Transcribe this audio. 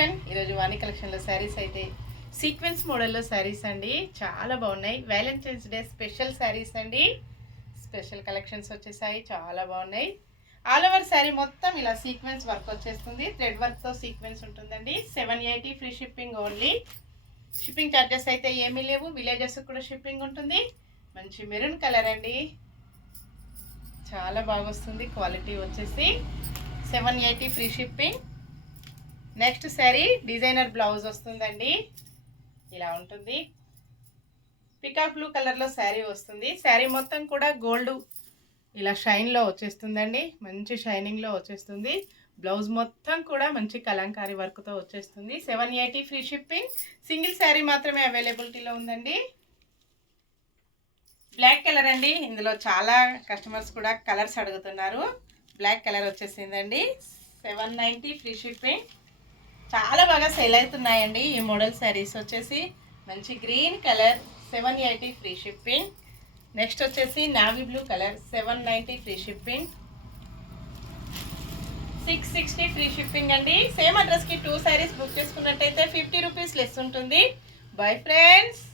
Collection ఈరోజు వాణి కలెక్షన్లో శారీస్ అయితే సీక్వెన్స్ మోడల్లో శారీస్ అండి. చాలా బాగున్నాయి. వ్యాలంటైన్స్ డే స్పెషల్ శారీస్ అండి. స్పెషల్ కలెక్షన్స్ వచ్చేసాయి, చాలా బాగున్నాయి. ఆల్ ఓవర్ శారీ మొత్తం ఇలా సీక్వెన్స్ వర్క్ వచ్చేస్తుంది. థ్రెడ్ వర్క్తో సీక్వెన్స్ ఉంటుందండి. 780 free shipping only. Shipping charges అయితే ఏమీ లేవు. విలేజెస్ కూడా షిప్పింగ్ ఉంటుంది. మంచి మెరూన్ కలర్ అండి, చాలా బాగా వస్తుంది. క్వాలిటీ వచ్చేసి 780 free shipping. Next sari designer blouse వస్తుందండి, ఇలా ఉంటుంది. పికాక్ బ్లూ కలర్లో శారీ వస్తుంది. శారీ మొత్తం కూడా గోల్డ్ ఇలా షైన్లో వచ్చేస్తుందండి, మంచి షైనింగ్లో వచ్చేస్తుంది. బ్లౌజ్ మొత్తం కూడా మంచి కలంకారీ వర్క్తో వచ్చేస్తుంది. 780 ఫ్రీ షిప్పింగ్. సింగిల్ శారీ మాత్రమే అవైలబిలిటీలో ఉందండి. బ్లాక్ కలర్ అండి, ఇందులో చాలా కస్టమర్స్ కూడా కలర్స్ అడుగుతున్నారు. బ్లాక్ కలర్ వచ్చేసిందండి. 790 ఫ్రీ షిప్పింగ్. చాలా బాగా సేల్ అవుతున్నాయండి ఈ మోడల్ శారీస్ వచ్చేసి. మంచి green colour 780 free shipping. Next వచ్చేసి navy blue colour 790 free shipping. 660 free shipping అండి. సేమ్ అడ్రస్కి 2 శారీస్ బుక్ చేసుకున్నట్టయితే 50 రూపీస్ లెస్ ఉంటుంది. Bye friends.